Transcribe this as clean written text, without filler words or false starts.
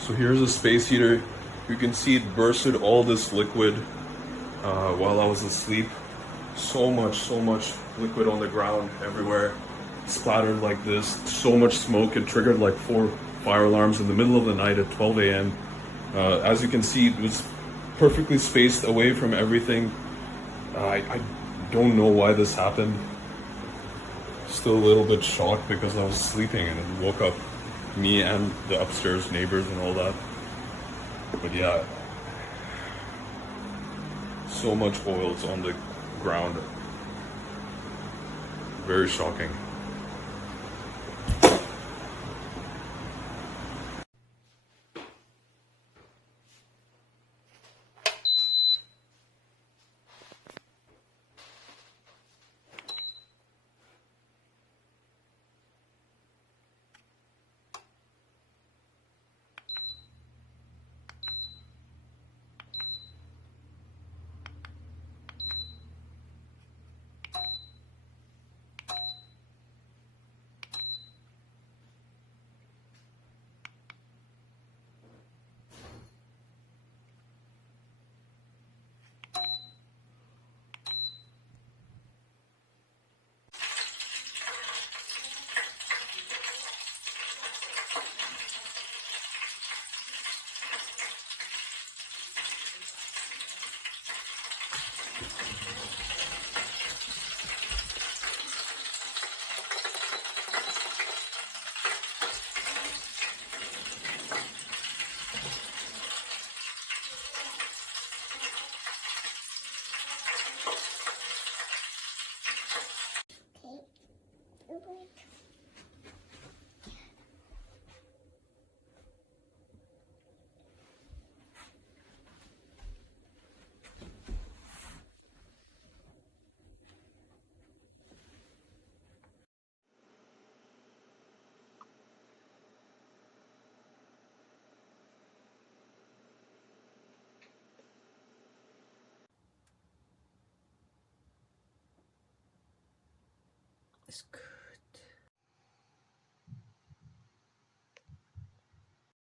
So here's a space heater. You can see it bursted all this liquid while I was asleep. So much liquid on the ground everywhere, splattered like this. So much smoke, it triggered like 4 fire alarms in the middle of the night at 12 a.m. As you can see, it was perfectly spaced away from everything. I don't know why this happened. Still a little bit shocked because I was sleeping and it woke up me and the upstairs neighbors and all that. But yeah, so much oils on the ground. Very shocking. It's